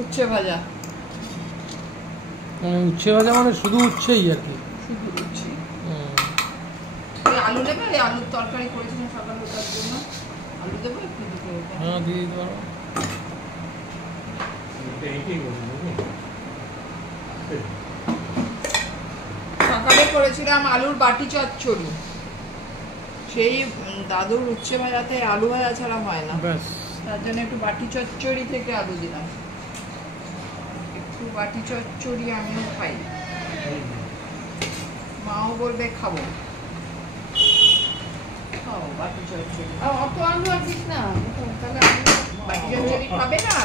উচ্ছে ভাজা। উচ্ছে ভাজা মানে শুধু উচ্ছেই আর কি? শুধু উচ্ছে। আলু নেবে? আলুর তরকারি করেছিলাম সকালে, ওটার জন্য আলু দেবো একটু দুটো। হ্যাঁ দিয়ে দিতে পারো। সকালে করেছিলাম আলুর বাটি চচ্চড়ি, সেই দাদুর উচ্ছে ভাজাতে আলু ভাজা ছাড়া হয় না, তার জন্য একটু বাটি চচ্চড়ি থেকে আলু দিলাম। একটু বাটি চচ্চড়ি আমিও খাই, মাও বলবে খাবো। খাও বাটি চচ্চড়ি। অত আলু আর দিস না, তাহলে বাটি চচ্চড়ি খাবে না।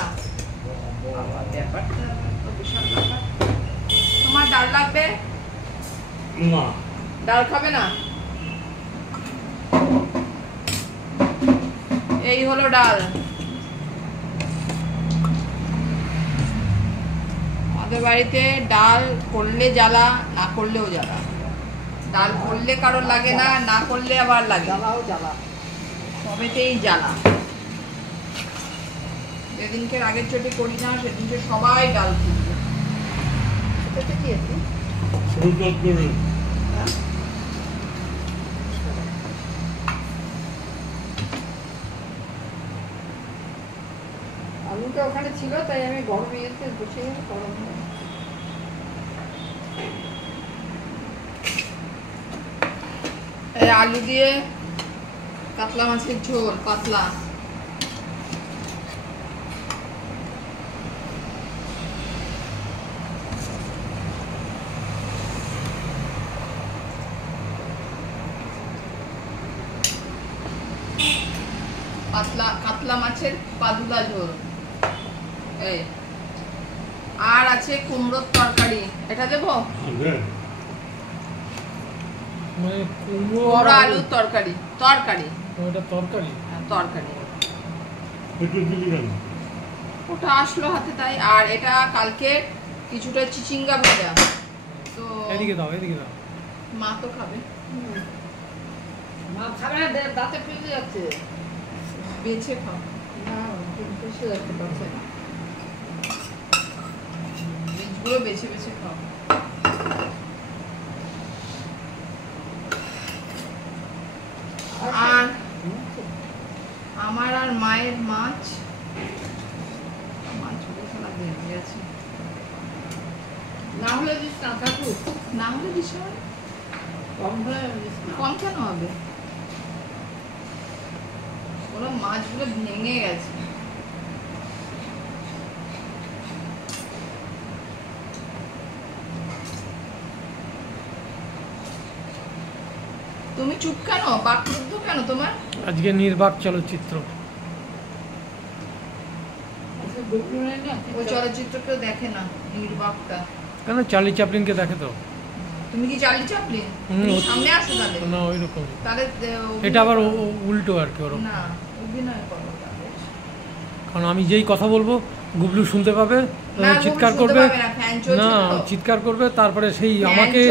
ব্যাপারটা তো বিশাল ব্যাপার। তোমার ডাল লাগবে? না, ডাল খাবে না? এই হলো ডাল। আমাদের বাড়িতে ডাল করলে জ্বালা, না করলেও জ্বালা। ডাল করলে কারোর লাগে না, না করলে আবার লাগে। জ্বালাও জ্বালা, সবেতেই জ্বালা। যেদিনকে আগের চটি করি না সেদিনকে সবাই ডাল খুঁজবে। সেটাতে কি আছে? আলুটা ওখানে ছিল তাই আমি গরমে এসে বসে গরম আলু দিয়ে কাতলা মাছের ঝোল পাতলা। পাতলা কাতলা মাছের পাতুলা ঝোল। এই আর আছে কুমড়োর তরকারি, এটা দেবো? মানে কুমড়ো আর আলুর তরকারি। তরকারি ওটা তরকারি? হ্যাঁ তরকারি। একটু দিলি কেন? ওটা আসলো হাতে তাই। আর এটা কালকে কিছুটা চিচিঙ্গা ভাজা। তো এদিকে দাও, এদিকে দাও। মা তো খাবে। মা খাবে না, দাঁতে ফেলে যাচ্ছে। বেছে খাও না, বেছে রাখতে পারছে না, বীজগুলো বেছে বেছে খাও। আর আমার আর মায়ের মাছগুলো খেলা বেরিয়ে গেছে। না হলে দিস না, থাকুক। না হলে দিস কম হলে দিস না। কম কেন হবে? ওরা মাছগুলো ভেঙে গেছে। তুমি চুপ কেন? বাকরুদ্ধ কেন তোমার? আজকে নির্বাক চলচ্চিত্র। ওই চলচ্চিত্র কেউ দেখে না, নির্বাকটা। কেন? চার্লি চ্যাপলিনকে দেখে তো। তুমি কি চার্লি চ্যাপলিন? সামনে আসো তাহলে। না ওইরকম। তাহলে এটা আবার উল্টো আর কি ওরকম। না অভিনয় করো। কারণ আমি যেই কথা বলবো গুবলু শুনতে পাবে, চিৎকার করবে। না চিৎকার করবে, তারপরে সেই আমাকে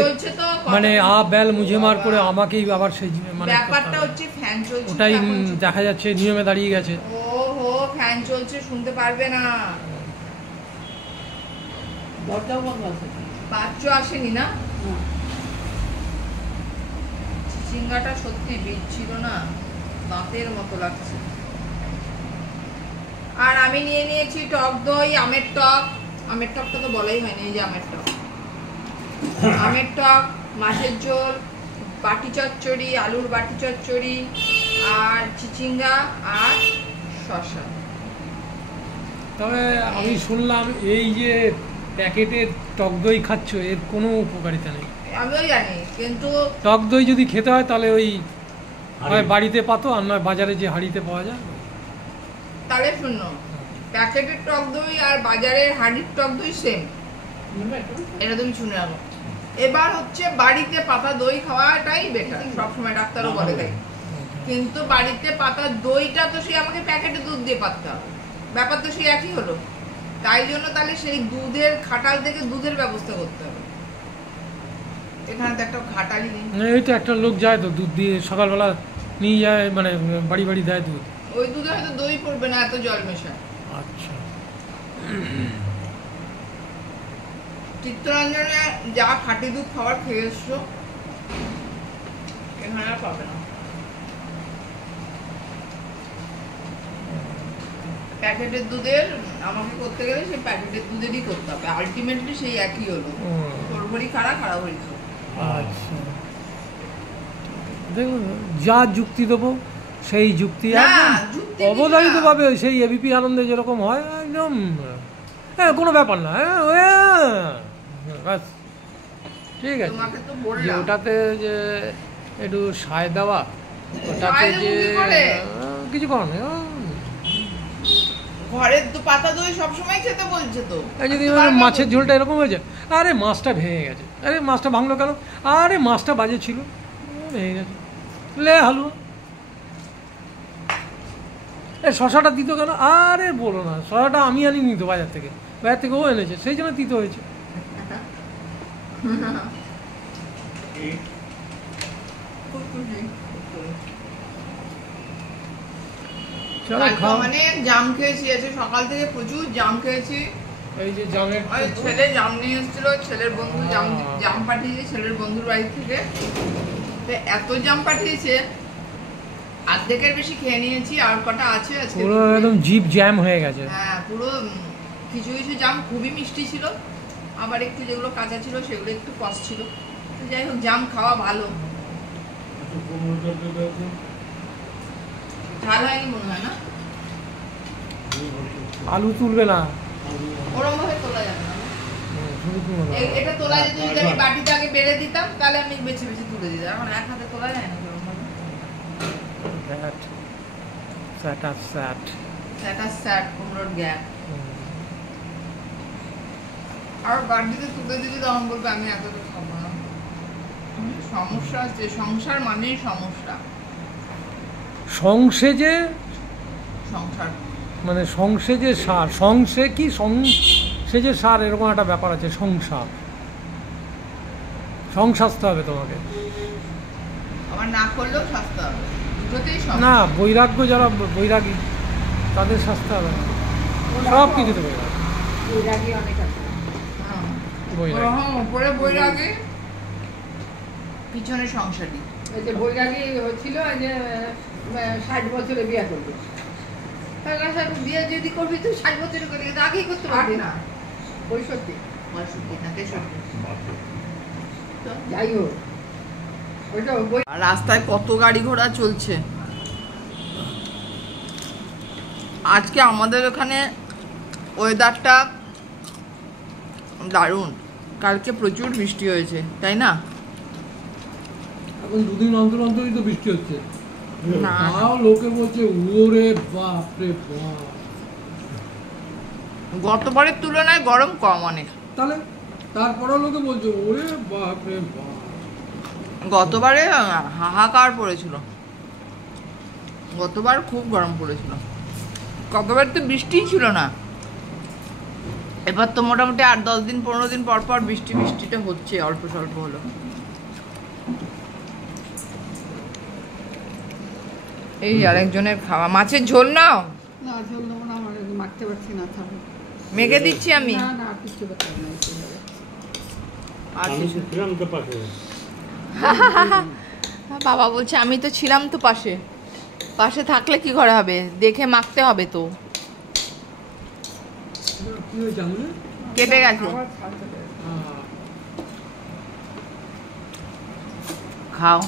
মানে আ বেল মুঝে মার করে আমাকেই আবার সেই মানে ব্যাপারটা হচ্ছে ফ্যান চলছে, ওটাই দেখা যাচ্ছে নিয়মে দাঁড়িয়ে গেছে। ওহো ফ্যান চলছে, শুনতে পারবে না। দরজাও বন্ধ আছে। বাচ্চা আসেনি না? চিচিঙ্গাটা সত্যি বীজ ছিল না, দাঁতের মতো লাগছে। আর আমি নিয়ে নিয়েছি টক দই, আমের টক। আমের টকটা তো বলাই হয়নি, এই যে আমের টক। আমের টক, মাছের ঝোল, বাটি চচ্চড়ি, আলুর বাটি চচ্চড়ি, আর চিচিঙ্গা আর শসা। তবে আমি শুনলাম এই যে প্যাকেটের টক দই খাচ্ছ, এর কোনো উপকারিতা নেই। আমিও জানি, কিন্তু টক দই যদি খেতে হয় তাহলে ওই হয় বাড়িতে পাতো, আর নয় বাজারে যে হাঁড়িতে পাওয়া যায়। তাহলে শুনো, প্যাকেটের টক দই আর বাজারের হাঁড়ির টক দই সেম, এটা তুমি শুনে রাখো। এবার হচ্ছে বাড়িতে পাতা দই খাওয়াটাই বেটার, সবসময় ডাক্তারও বলে তাই। কিন্তু বাড়িতে পাতা দইটা তো সে আমাকে প্যাকেটে দুধ দিয়ে পাততে হবে, ব্যাপার তো সেই একই হলো। তাই জন্য তাহলে সেই দুধের খাটাল থেকে দুধের ব্যবস্থা করতে হবে। এখানে তো একটা খাটালি নেই। এই তো একটা লোক যায় তো দুধ দিয়ে সকালবেলা নিয়ে যায়, মানে বাড়ি বাড়ি দেয় দুধ। ওই দুধে হয়তো দই পড়বে না, এত জল মেশায়। আচ্ছা। চিত্তরঞ্জনে যা খাঁটি দুধ খাবার খেয়ে এসছো এখানে আর পাবে না। প্যাকেটের দুধের আমাকে করতে গেলে সেই প্যাকেটের দুধেরই করতে হবে, আলটিমেটলি সেই একই হলো, তোর ভরি খারাপ খারাপ ভরি খারাপ। আচ্ছা দেখুন, যা যুক্তি দেবো সেই যুক্তি অবধারিত ভাবে সেই এবিপি আনন্দে যেরকম হয় একদম কোনো ব্যাপার না। ব্যাস ঠিক আছে, যে ওটাতে যে একটু সায় দেওয়া, ওটাতে যে কিছু করার নেই। ঘরের পাতা দই সবসময় খেতে বলছে তো। যদি মাছের ঝোলটা এরকম হয়েছে, আরে মাছটা ভেঙে গেছে, আরে মাছটা ভাঙলো কেন, আরে মাছটা বাজে ছিল, ভেঙে গেছে, লে হালুয়া। শশাটা দিত কেন, আরে বলো না, শশাটা আমি আনিনি তো বাজার থেকে ও এনেছে, সেই জন্য দিতে হয়েছে। মানে জাম খেয়েছি, সকাল থেকে প্রচুর জাম খেয়েছি। এই যে জামের ছেলে জাম নিয়ে এসেছিল, ছেলের বন্ধু জাম পাঠিয়েছে ছেলের বন্ধুর বাড়ি থেকে, এত জাম পাঠিয়েছে অর্ধেকের বেশি খেয়ে নিয়েছি, আর কটা আছে আজকে। পুরো একদম জিভ জ্যাম হয়ে গেছে। হ্যাঁ পুরো কিছু কিছু জাম খুবই মিষ্টি ছিল, আবার একটু যেগুলো কাঁচা ছিল সেগুলো একটু কষ ছিল। যাই হোক জাম খাওয়া ভালো। ঝাল হয়নি মনে হয় না, আলু তুলবে না, ওরম ভাবে তোলা যাবে না। এটা তোলা যেত যদি আমি বাটিতে আগে বেড়ে দিতাম তাহলে আমি বেছে বেছে তুলে দিতাম, এখন এক হাতে তোলা যায় না। কুমড়োর গ্যাপ আর বাটিতে তুলে দিতে তখন বলবে আমি এতটা খাবো না। সমস্যা আছে, সংসার মানেই সমস্যা। সংসেজে সংসার মানে সংসেজে সার, সংসে কি সংসেজে সার এরকম একটা ব্যাপার আছে। সংসার সংসাজতে হবে তোমাকে, আমার না করলেও শাস্তি হবে, দুটোতেই না। বৈরাগ্য যারা বৈরাগী তাদের শাস্তি হবে না, সব কিছুতে বৈরাগী অনেক আছে। উপরে বৈরাগী পিছনে সংসারী। এই যে বৈরাগী হয়েছিল, এই যে 60 বছরে বিয়ে করবে, বিয়ে যদি করবি তুই 60 বছরে করে আগেই করতে পারবি না। 65 না 63। যাই হোক, রাস্তায় কত গাড়ি ঘোড়া চলছে। আজকে আমাদের ওখানে ওয়েদারটা দারুণ, কালকে প্রচুর বৃষ্টি হয়েছে তাই না? এখন দুদিন অন্তর অন্তরই তো বৃষ্টি হচ্ছে, না লোকে বলছে ওরে বাপ রে বাপ, গতবারের তুলনায় গরম কম অনেক। তাহলে তারপরেও লোকে বলছে ওরে বাপ রে বাপ। গতবারে হাহাকার পড়েছিল, গতবার খুব গরম পড়েছিল, গতবার তো বৃষ্টিই ছিল না। এবার তো মোটামুটি 8-10 দিন 15 দিন পর পর বৃষ্টিটা হচ্ছে, অল্প স্বল্প হলো। এই আরেকজনের খাওয়া মাছের ঝোল নাও। না ঝোল দেবো না, আমার মাখতে পারছি না, থাকো মেখে দিচ্ছি আমি। না না কিছু করতে হবে না। বাবা বলছে আমি তো ছিলাম তো পাশে, পাশে থাকলে কি করে হবে, দেখে মাখতে হবে তো। কেটে গেছে, খাও।